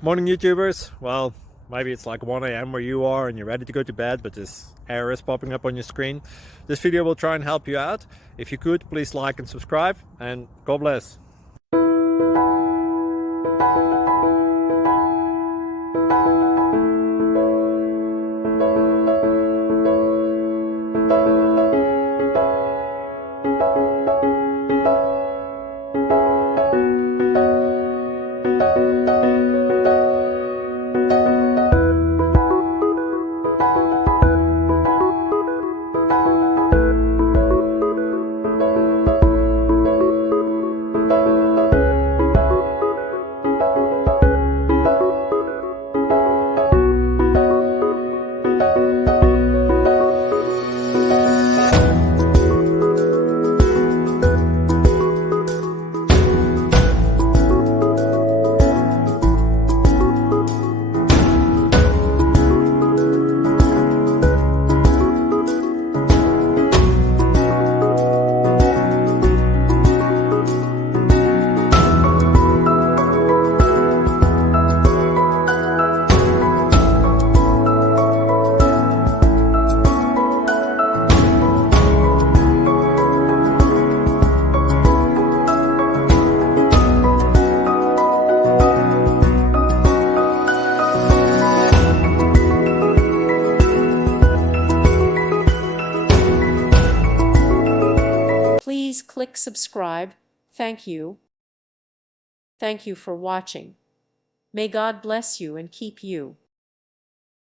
Morning YouTubers. Well, maybe it's like 1 a.m. where you are and you're ready to go to bed, but this error is popping up on your screen. This video will try and help you out. If you could, please like and subscribe, and God bless. Please click subscribe. Thank you. Thank you for watching. May God bless you and keep you.